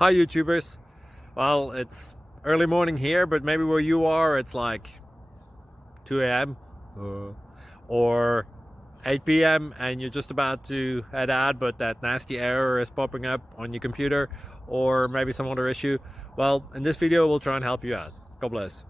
Hi YouTubers. Well, it's early morning here, but maybe where you are it's like 2 a.m. Or 8 p.m. and you're just about to head out, but that nasty error is popping up on your computer, or maybe some other issue. Well, in this video we'll try and help you out. God bless.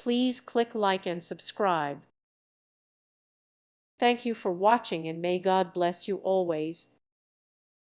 Please click like and subscribe. Thank you for watching and may God bless you always.